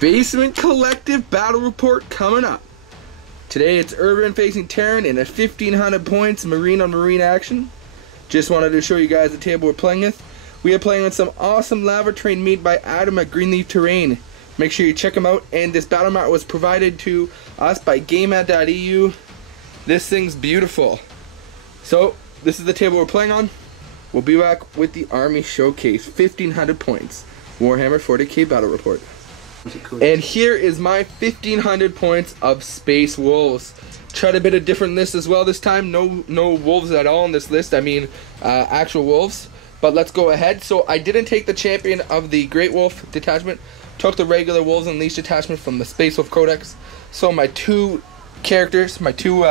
Basement Collective Battle Report coming up. Today it's Urban facing Terran in a 1500 points marine on marine action. Just wanted to show you guys the table we're playing with. We are playing with some awesome lava terrain made by Adam at Greenleaf Terrain. Make sure you check them out. And this battle mat was provided to us by GameAd.eu. This thing's beautiful. So this is the table we're playing on. We'll be back with the Army Showcase 1500 points Warhammer 40k Battle Report. And here is my 1500 points of Space Wolves. Tried a bit of different list as well this time. No wolves at all on this list. I mean actual wolves. But let's go ahead. So I didn't take the champion of the Great Wolf detachment. Took the regular Wolves Unleashed detachment from the Space Wolf Codex. So my two characters, my two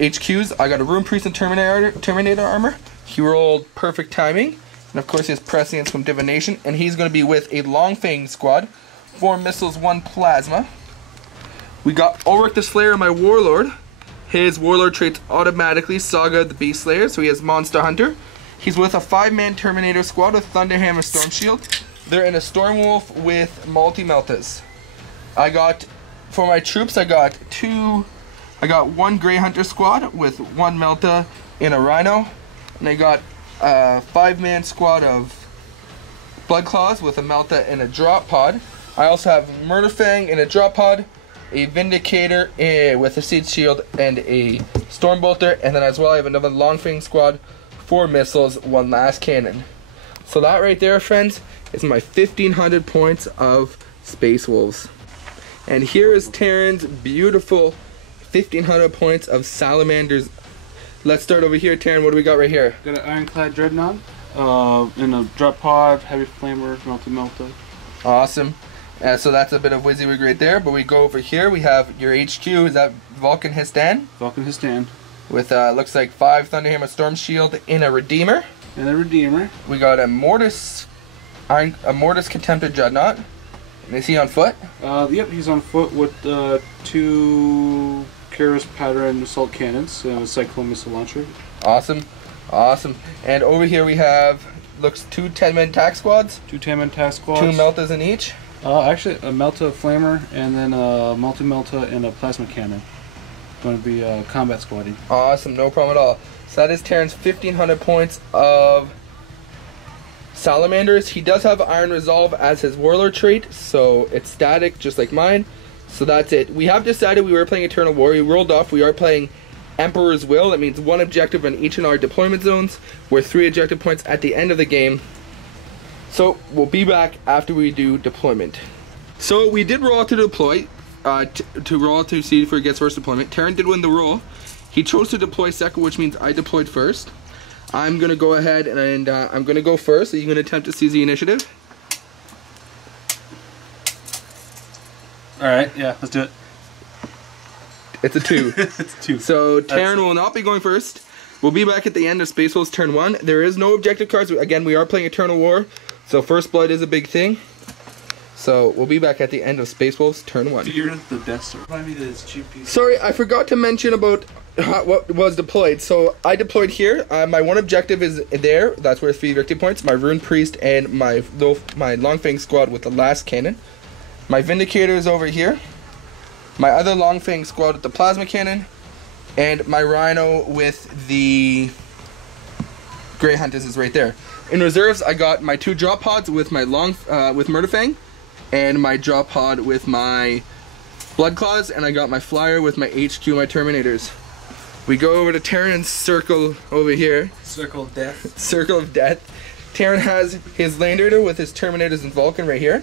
HQs, I got a Rune Priest and Terminator armor. He rolled perfect timing. And of course he has Prescience from Divination. And he's going to be with a Long Fang squad. 4 missiles, 1 plasma. We got Ulrich the Slayer, my Warlord. His Warlord traits automatically Saga the Beast Slayer, so he has Monster Hunter. He's with a 5-man Terminator squad with Thunderhammer Storm Shield. They're in a Storm Wolf with multi-meltas. For my troops, I got 1 Grey Hunter squad with 1 Melta in a Rhino. And I got a 5-man squad of Blood Claws with a Melta and a Drop Pod. I also have Murderfang in a Drop Pod, a Vindicator with a Siege Shield, and a Stormbolter. And then as well I have another Long Fang squad, 4 missiles, 1 last cannon. So that right there, friends, is my 1500 points of Space Wolves. And here is Terran's beautiful 1500 points of Salamanders. Let's start over here, Terran. What do we got right here? Got an Ironclad Dreadnought in a Drop Pod, Heavy Flamer, Melta. Awesome. So that's a bit of WYSIWYG right there, but we go over here, we have your HQ, is that Vulcan Histan? Vulcan Histan. With, looks like 5 Thunderhammer Storm Shield in a Redeemer. And a Redeemer. We got a Mortis Contempted Dreadnought. And is he on foot? Yep, he's on foot with 2 Keras Pattern Assault Cannons, Cyclone Missile Launcher. Awesome, awesome. And over here we have, looks 2 10-man tack squads. 2 10-man tack squads. 2 Meltas in each. Actually, a Melta Flamer, and then a multi-Melta and a Plasma Cannon. Going to be combat squadding. Awesome, no problem at all. So that is Terran's 1500 points of Salamanders. He does have Iron Resolve as his Warlord trait, so it's static, just like mine. So that's it. We have decided we were playing Eternal War. We rolled off. We are playing Emperor's Will. That means 1 objective in each of our deployment zones, with 3 objective points at the end of the game. So we'll be back after we do deployment. So we did roll out to deploy, to roll out to see if he gets first deployment. Terran did win the roll. He chose to deploy second, which means I deployed first. I'm going to go ahead and I'm going to go first. Are you going to attempt to seize the initiative? Alright, yeah, let's do it. It's a 2. It's 2. So Terran will not be going first. We'll be back at the end of Space Wolves turn 1. There is no objective cards. Again, we are playing Eternal War, so First Blood is a big thing. So we'll be back at the end of Space Wolves turn 1. You're the Death Star. Remind me that it's cheap pieces. Sorry, I forgot to mention about what was deployed. So I deployed here. My 1 objective is there. That's worth 3 victory points. My Rune Priest and my Long Fang squad with the last cannon. My Vindicator is over here. My other Long Fang squad with the plasma cannon. And my Rhino with the Grey Hunters is right there. In reserves, I got my 2 drop pods with my with Murderfang, and my drop pod with my Blood Claws, and I got my flyer with my HQ, my Terminators. We go over to Terran's circle over here. Circle of Death. Circle of Death. Terran has his Land Raider with his Terminators and Vulcan right here.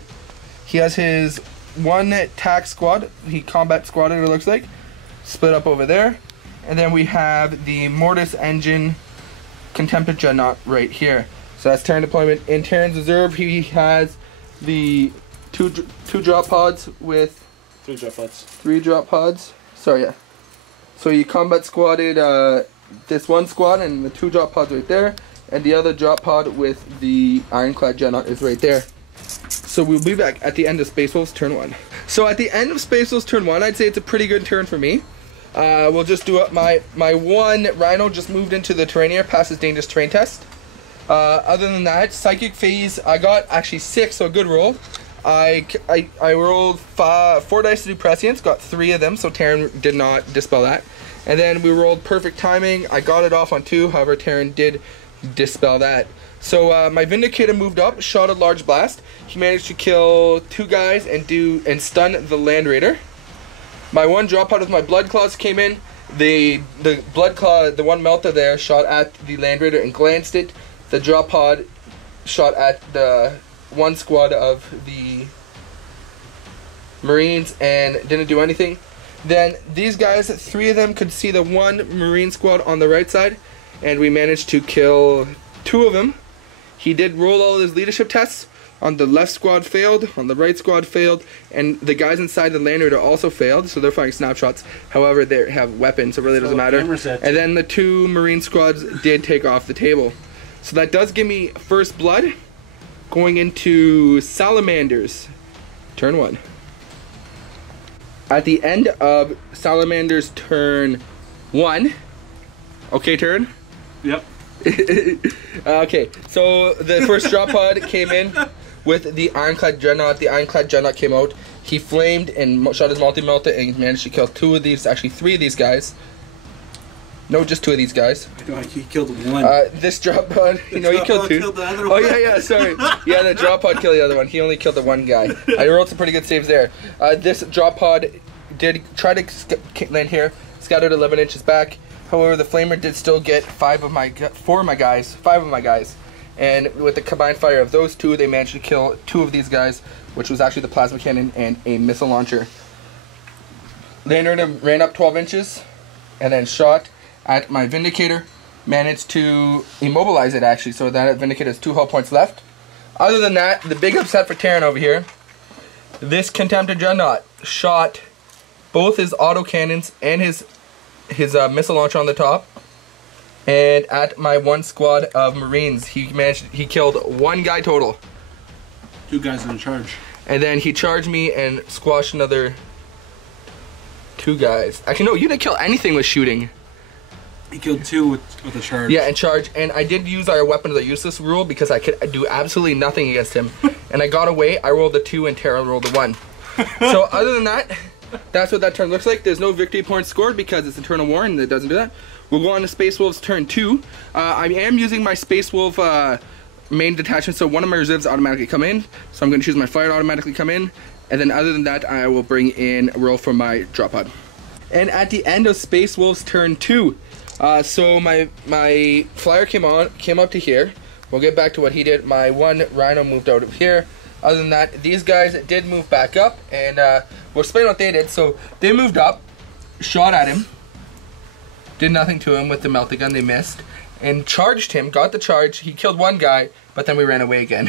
He has his 1 tack squad, combat squad it looks like, split up over there. And then we have the Mortis Engine Contempted Dreadnought right here. So that's Terran deployment. In Terran's reserve, he has the two drop pods with 3 drop pods. 3 drop pods. Sorry, yeah. So he combat squatted this 1 squad and the 2 drop pods right there, and the other drop pod with the Ironclad Dreadnought is right there. So we'll be back at the end of Space Wolves turn 1. So at the end of Space Wolves turn 1, I'd say it's a pretty good turn for me. We'll just do up my 1 Rhino just moved into the Terrainier, passes dangerous terrain test. Other than that, Psychic Phase, I got actually 6, so a good roll. I rolled 4 dice to do prescience, got 3 of them, so Terran did not dispel that. And then we rolled perfect timing. I got it off on 2, however Terran did dispel that. So my Vindicator moved up, shot a large blast. He managed to kill 2 guys and stun the Land Raider. My one drop pod with my Blood Claws came in. The Blood Claw, the one melter there, shot at the Land Raider and glanced it. The drop pod shot at the one squad of the Marines and didn't do anything. Then these guys, 3 of them could see the one Marine squad on the right side, and we managed to kill 2 of them. He did roll all of his leadership tests. On the left squad failed, on the right squad failed, and the guys inside the Land Raider also failed, so they're firing snapshots. However, they have weapons, so it really doesn't matter. And then the 2 Marine squads did take off the table. So that does give me first blood. Going into Salamanders Turn 1. At the end of Salamanders Turn 1. Okay, turn? Yep. Okay, so the first drop pod came in with the Ironclad Dreadnought. The Ironclad Dreadnought came out. He flamed and shot his multi-melta and managed to kill 2 of these, actually 3 of these guys. No, just 2 of these guys. No, he killed 1. This drop pod, he killed 2. Killed the other one. Yeah, sorry. Yeah, the drop pod killed the other one. He only killed the one guy. I rolled some pretty good saves there. This drop pod did try to land here, scattered 11 inches back. However, the Flamer did still get 5 of my guys, and with the combined fire of those 2, they managed to kill 2 of these guys, which was actually the plasma cannon and a missile launcher. Leonardo ran up 12 inches and then shot at my Vindicator, managed to immobilize it actually, so that Vindicator has 2 hull points left. Other than that, the big upset for Terran over here, this Contemptor Dreadnought shot both his autocannons and his missile launcher on the top, and at my one squad of Marines, he killed 1 guy total. 2 guys in charge. And then he charged me and squashed another 2 guys. Actually, no, you didn't kill anything with shooting. He killed 2 with a charge. Yeah, and charge. And I did use our weapons are useless rule because I could do absolutely nothing against him. And I got away. I rolled a 2 and Tara rolled a 1. So other than that, that's what that turn looks like. There's no victory points scored because it's a turn of war and it doesn't do that. We'll go on to Space Wolves turn 2. I am using my Space Wolf main detachment, so one of my reserves automatically come in. So I'm going to choose my flyer to automatically come in. And then other than that, I will bring in a roll from my drop pod. And at the end of Space Wolves turn 2, so my flyer came up to here. We'll get back to what he did. My one Rhino moved out of here. Other than that, these guys did move back up, and we'll explain what they did. So they moved up, shot at him, did nothing to him with the melta gun. They missed, and charged him. Got the charge. He killed 1 guy, but then we ran away again.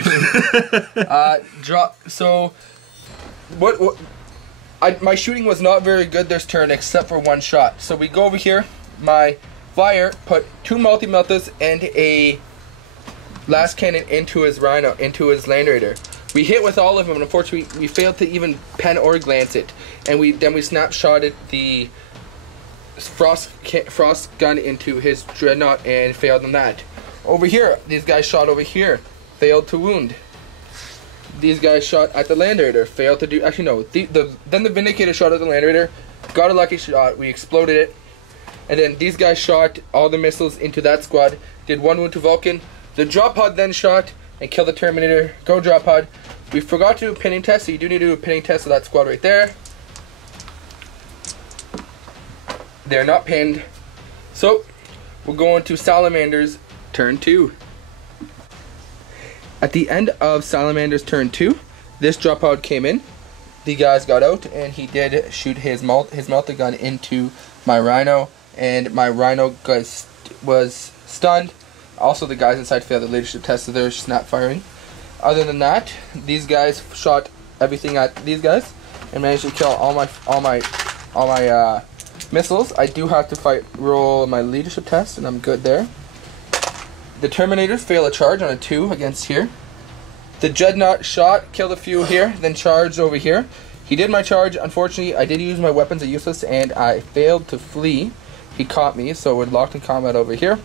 So my shooting was not very good this turn, except for 1 shot. So we go over here. My flyer put 2 multi-meltas and a last cannon into his Rhino, into his Land Raider. We hit with all of them, and unfortunately we failed to even pen or glance it. And then we snapshotted the frost gun into his Dreadnought and failed on that. Over here, these guys shot over here, failed to wound. These guys shot at the Land Raider, failed to do. Actually, no. Then the Vindicator shot at the Land Raider, got a lucky shot. We exploded it, and then these guys shot all the missiles into that squad. Did 1 wound to Vulcan. The drop pod then shot and killed the Terminator. Go drop pod. We forgot to do a pinning test, so you do need to do a pinning test of that squad right there. They're not pinned. So we're going to Salamanders turn 2. At the end of Salamanders turn 2, this drop pod came in. The guys got out, and he did shoot his melta gun into my Rhino, and my Rhino was stunned. Also, the guys inside failed the leadership test, so they're snap firing. Other than that, these guys shot everything at these guys and managed to kill all my missiles. I do have to roll my leadership test, and I'm good there. The Terminators fail a charge on a 2 against here. The Dreadnought shot, killed a few here, then charged over here. He did my charge. Unfortunately, I did use my weapons are useless, and I failed to flee. He caught me, so we're locked in combat over here.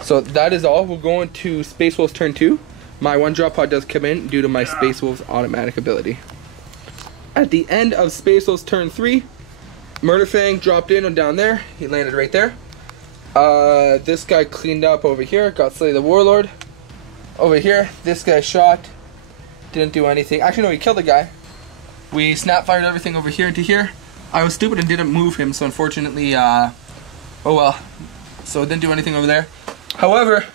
So that is all. We'll go into Space Wolves turn 2. my one drop pod does come in due to my Space Wolves automatic ability. At the end of Space Wolves turn 3, Murderfang dropped in and down there. He landed right there. This guy cleaned up over here, got Slay the Warlord. Over here, this guy shot, didn't do anything. Actually, no, he killed the guy. We snap fired everything over here into here. I was stupid and didn't move him, so unfortunately, oh well. So it didn't do anything over there. However,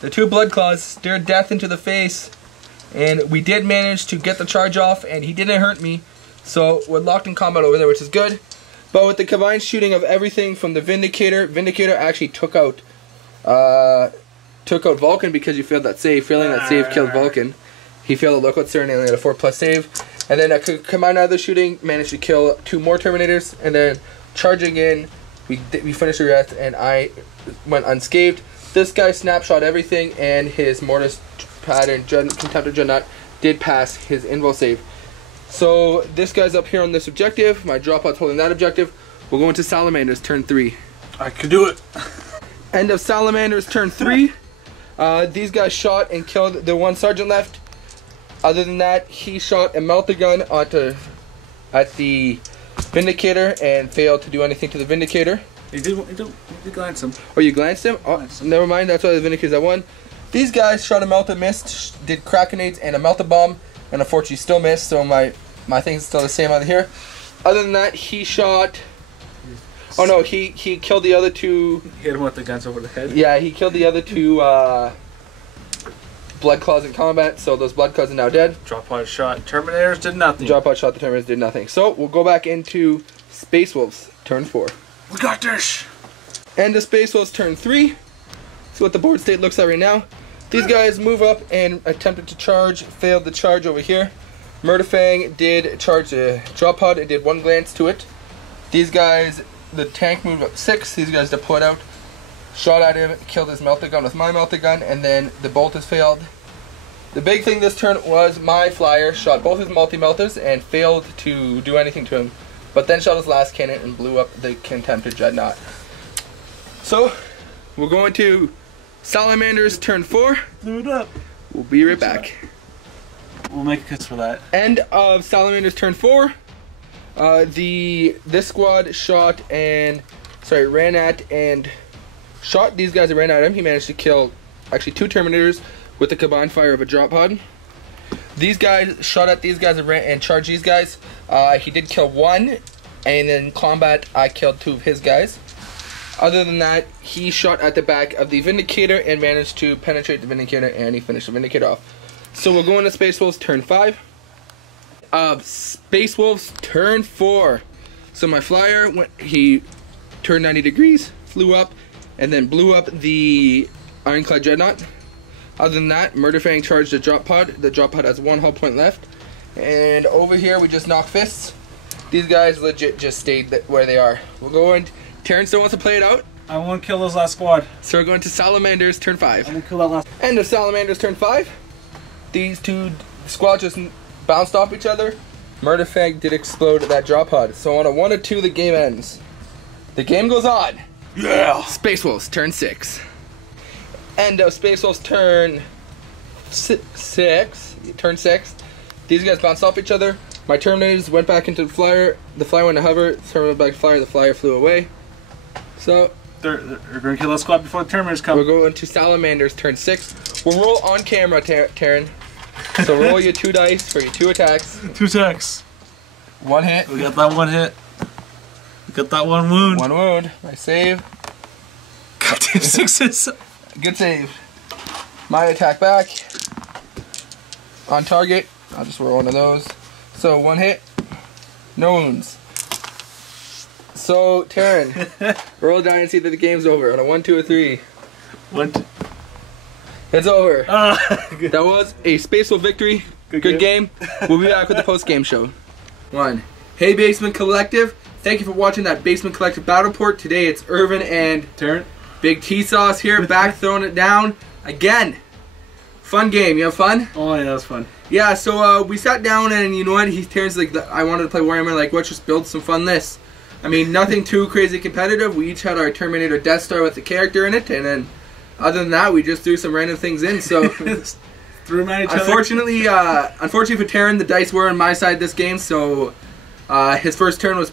the 2 Blood Claws stared death into the face, and we did manage to get the charge off, and he didn't hurt me. So we're locked in combat over there, which is good. But with the combined shooting of everything from the Vindicator, Vindicator actually took out Vulcan because you failed that save. Failing that save killed Vulcan. He failed the Lookout Sir and only had a 4+ save. And then combined other shooting, managed to kill 2 more Terminators, and then charging in, we finished the rest, and I went unscathed. This guy snapshot everything, and his Mortis Pattern Contemptor Dreadnought did pass his invul save. So this guy's up here on this objective. My drop pod's holding that objective. We'll go into Salamanders turn 3. I could do it. End of Salamanders turn 3. These guys shot and killed the 1 sergeant left. Other than that, he shot a melta-gun at the Vindicator and failed to do anything to the Vindicator. He did glance him. Oh, you glanced him? Oh, never mind. That's why the Vindicator's at 1. These guys shot a melta, missed, did Krakenades and a melta bomb, and unfortunately still missed. So my thing's still the same out of here. Other than that, he shot. Oh no, he killed the other 2. Hit him with the guns over the head. Yeah, he killed the other 2. Blood Claws in combat, so those Blood Claws are now dead. Drop pod shot. Terminators did nothing. Drop pod shot, the Terminators did nothing. So we'll go back into Space Wolves turn 4. We got this. And the Space Wolves turn 3. So what the board state looks like right now. These guys move up and attempted to charge, failed the charge over here. Murderfang did charge the drop pod and did 1 glance to it. These guys, the tank moved up 6. These guys deployed out. Shot at him, killed his melta-gun with my melta-gun, and then the bolt has failed. The big thing this turn was my flyer shot both his multi-melters and failed to do anything to him, but then shot his last cannon and blew up the Contemptor Dreadnought. So, we're going to Salamanders turn 4. Blew it up. We'll be right back. We'll make a kiss for that. End of Salamanders turn 4. This squad shot and ran at and shot these guys that ran at him. He managed to kill actually 2 Terminators with the combined fire of a drop pod. These guys shot at these guys and charged these guys. He did kill 1, and in combat I killed 2 of his guys. Other than that, he shot at the back of the Vindicator and managed to penetrate the Vindicator, and he finished the Vindicator off. So we'll go into Space Wolves turn 5. Space Wolves turn 4. So my flyer he turned 90 degrees, flew up, and then blew up the Ironclad Dreadnought. Other than that, Murderfang charged the drop pod. The drop pod has 1 hull point left. And over here, we just knock fists. These guys legit just stayed where they are. We'll go in. Terrence still wants to play it out. I want to kill this last squad. So we're going to Salamanders turn 5. I'm going to kill that last. End of Salamanders turn 5. These 2 squads just bounced off each other. Murderfang did explode that drop pod. So on a 1 or 2, the game ends. The game goes on. Yeah! Space Wolves turn 6. End of Space Wolves turn 6. Turn 6. These guys bounced off each other. My Terminators went back into the flyer. The flyer went to hover. Terminator went back to flyer. The flyer flew away. So they're going to kill that squad before the Terminators come. We're going to Salamanders turn 6. We'll roll on camera, Taryn. So roll your 2 dice for your 2 attacks. 2 attacks. 1 hit. We got that 1 hit. We got that 1 wound. 1 wound. My save. Goddamn 6s. Good save. My attack back. On target. I'll just roll one of those. So 1 hit. No wounds. So Taryn, roll a die and see that the game's over. On a 1, 2, or 3. 1, 2. It's over. Good. That was a Space Wolf victory. Good game. We'll be back with the post-game show. 1. Hey Basement Collective. Thank you for watching that Basement Collective Battle Report. Today it's Irvin and Taryn. Big T-Sauce here, back throwing it down again. Fun game. You have fun? Oh yeah, that was fun. Yeah, so we sat down and you know what? Terrence like, I wanted to play Warhammer. Like, let's just build some fun lists. I mean, nothing too crazy competitive. We each had our Terminator Death Star with the character in it, and then other than that, we just threw some random things in. So Threw them at each other. Unfortunately for Taryn, the dice were on my side this game, so my first turn was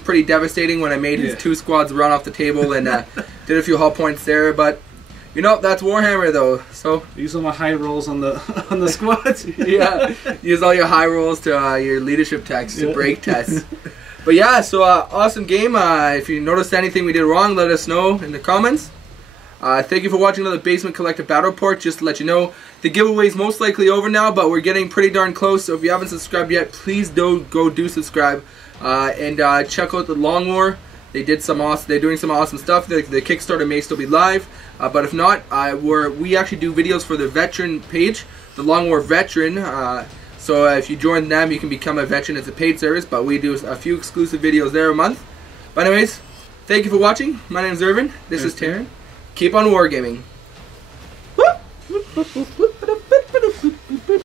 pretty devastating when I made his 2 squads run off the table and did a few hull points there. But you know, that's Warhammer though. So use all my high rolls on the squads. Yeah, use all your high rolls to your leadership tests to break tests. But yeah, so awesome game. If you noticed anything we did wrong, let us know in the comments. Thank you for watching another Basement Collective Battle Report. Just to let you know, the giveaway is most likely over now, but we're getting pretty darn close. So if you haven't subscribed yet, please do subscribe and check out the Long War. They're doing some awesome stuff. The Kickstarter may still be live, but if not, we actually do videos for the veteran page, the Long War Veteran. So if you join them, you can become a veteran. It's a paid service, but we do a few exclusive videos there a month. But anyways, thank you for watching. My name is Irvin. This is Taryn. Keep on wargaming.